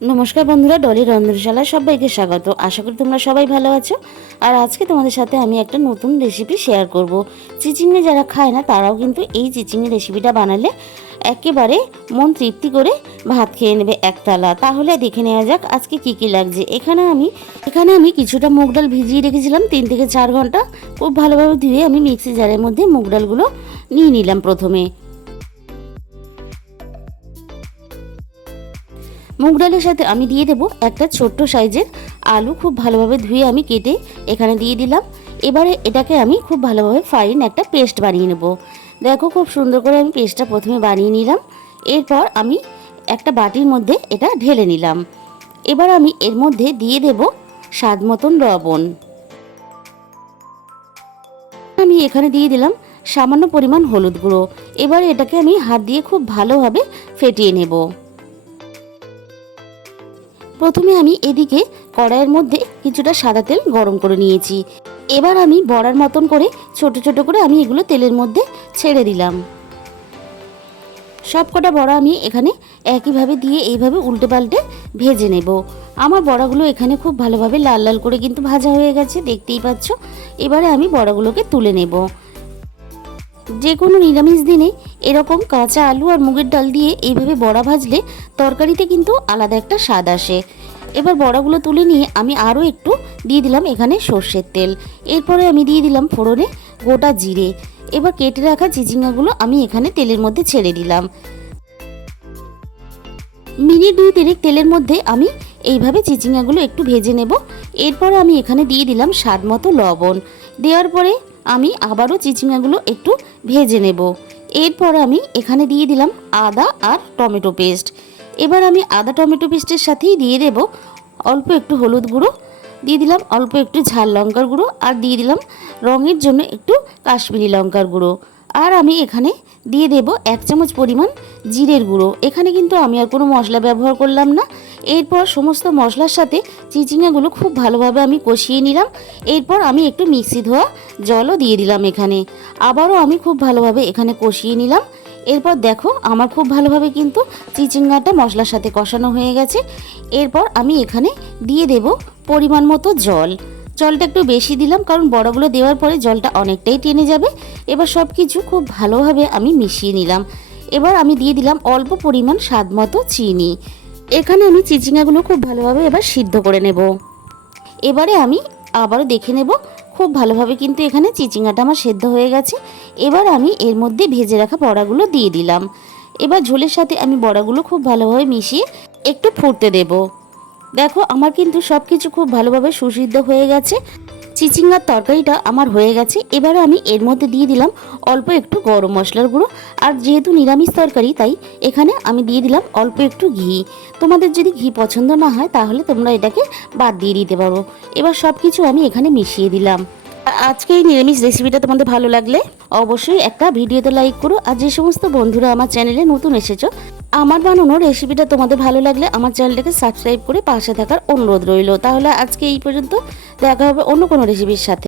নমস্কার বন্ধুরা, ডলি রন্ধনশালায় সবাইকে স্বাগত। আশা করি তোমরা সবাই ভালো আছো। আর আজকে তোমাদের সাথে আমি একটা নতুন রেসিপি শেয়ার করব। চিচিঙ্গা যারা খায় না তারাও কিন্তু এই চিচিঙ্গা রেসিপিটা বানালে একেবারে মন তৃপ্তি করে ভাত খেয়ে নেবে একতলা। তাহলে দেখে নেওয়া যাক আজকে কি কি লাগছে। এখানে আমি কিছুটা মুগ ডাল ভিজিয়ে রেখেছিলাম 3 থেকে 4 ঘন্টা। খুব ভালোভাবে ধুয়ে আমি মিক্সি জারের মধ্যে মুগ ডালগুলো নিয়ে নিলাম। প্রথমে মুগ ডালের সাথে আমি দিয়ে দেবো একটা ছোট্ট সাইজের আলু, খুব ভালোভাবে ধুয়ে আমি কেটে এখানে দিয়ে দিলাম। এবারে এটাকে আমি খুব ভালোভাবে ফাইন একটা পেস্ট বানিয়ে নেব। দেখো খুব সুন্দর করে আমি পেস্টটা প্রথমে বানিয়ে নিলাম। এরপর আমি একটা বাটির মধ্যে এটা ঢেলে নিলাম। এবার আমি এর মধ্যে দিয়ে দেব স্বাদ মতন লবণ। আমি এখানে দিয়ে দিলাম সামান্য পরিমাণ হলুদ গুঁড়ো। এবার এটাকে আমি হাত দিয়ে খুব ভালোভাবে ফেটিয়ে নেব। প্রথমে আমি এদিকে কড়াইয়ের মধ্যে কিছুটা সাদা তেল গরম করে নিয়েছি। এবার আমি বড়ার মতন করে ছোট ছোট করে আমি এগুলো তেলের মধ্যে ছেড়ে দিলাম। সব কটা বড়া আমি এখানে একইভাবে দিয়ে এইভাবে উল্টে পাল্টে ভেজে নেব। আমার বড়াগুলো এখানে খুব ভালোভাবে লাল লাল করে কিন্তু ভাজা হয়ে গেছে, দেখতেই পাচ্ছ। এবারে আমি বড়াগুলোকে তুলে নেব। যে কোনো নিরামিষ দিনে এরকম কাঁচা আলু আর মুগের ডাল দিয়ে এইভাবে বড়া ভাজলে তরকারিতে কিন্তু আলাদা একটা স্বাদ আসে। এবার বড়াগুলো তুলে নিয়ে আমি আরও একটু দিয়ে দিলাম এখানে সর্ষের তেল। এরপরে আমি দিয়ে দিলাম ফোড়নে গোটা জিরে। এবার কেটে রাখা চিচিঙ্গাগুলো আমি এখানে তেলের মধ্যে ছেড়ে দিলাম। মিনিট 2-3 তেলের মধ্যে আমি এইভাবে চিচিঙ্গাগুলো একটু ভেজে নেব। এরপর আমি এখানে দিয়ে দিলাম স্বাদ মতো লবণ। দেওয়ার পরে আমি আবারও চিচিঙ্গাগুলো একটু ভেজে নেব। এরপর আমি এখানে দিয়ে দিলাম আদা আর টমেটো পেস্ট। এবার আমি আদা টমেটো পেস্টের সাথেই দিয়ে দেব অল্প একটু হলুদ গুঁড়ো, দিয়ে দিলাম অল্প একটু ঝাল লঙ্কার গুঁড়ো, আর দিয়ে দিলাম রঙের জন্য একটু কাশ্মীরি লঙ্কার গুঁড়ো। আর আমি এখানে দিয়ে দেব 1 চামচ পরিমাণ জিরের গুঁড়ো। এখানে কিন্তু আমি আর কোনো মশলা ব্যবহার করলাম না। এরপর সমস্ত মশলার সাথে চিচিঙ্গাগুলো খুব ভালোভাবে আমি কষিয়ে নিলাম। এরপর আমি একটু মিক্সি ধোয়া জলও দিয়ে দিলাম এখানে। আবারও আমি খুব ভালোভাবে এখানে কষিয়ে নিলাম। এরপর দেখো আমার খুব ভালোভাবে কিন্তু চিচিঙ্গাটা মশলার সাথে কষানো হয়ে গেছে। এরপর আমি এখানে দিয়ে দেব পরিমাণ মতো জল। জলটা একটু বেশি দিলাম কারণ বড়াগুলো দেওয়ার পরে জলটা অনেকটাই টেনে যাবে। এবার সব কিছু খুব ভালোভাবে আমি মিশিয়ে নিলাম। এবার আমি দিয়ে দিলাম অল্প পরিমাণ স্বাদ মতো চিনি। এখানে আমি চিচিঙ্গাগুলো খুব ভালোভাবে এবার সিদ্ধ করে নেব। এবারে আমি আবারও দেখে নেব খুব ভালোভাবে কিন্তু এখানে চিচিঙ্গাটা আমার সেদ্ধ হয়ে গেছে। এবার আমি এর মধ্যে ভেজে রাখা বড়াগুলো দিয়ে দিলাম। এবার ঝোলের সাথে আমি বড়াগুলো খুব ভালোভাবে মিশিয়ে একটু ফুটতে দেব। দেখো আমার কিন্তু সব কিছু খুব ভালোভাবে সুসিদ্ধ হয়ে গেছে। চিচিঙ্গার তরকারিটা আমার হয়ে গেছে। এবারে আমি এর মধ্যে দিয়ে দিলাম অল্প একটু গরম মশলার গুঁড়ো। আর যেহেতু নিরামিষ তরকারি তাই এখানে আমি দিয়ে দিলাম অল্প একটু ঘি। তোমাদের যদি ঘি পছন্দ না হয় তাহলে তোমরা এটাকে বাদ দিয়ে দিতে পারো। এবার সব কিছু আমি এখানে মিশিয়ে দিলাম। আজকে এই নিরামিষ রেসিপিটা তোমাদের ভালো লাগলে অবশ্যই একটা ভিডিওতে লাইক করো। আর যে সমস্ত বন্ধুরা আমার চ্যানেলে নতুন এসেছো, আমার বানানো রেসিপিটা তোমাদের ভালো লাগলে আমার চ্যানেলটাকে সাবস্ক্রাইব করে পাশে থাকার অনুরোধ রইল। তাহলে আজকে এই পর্যন্ত, দেখা হবে অন্য কোনো রেসিপির সাথে।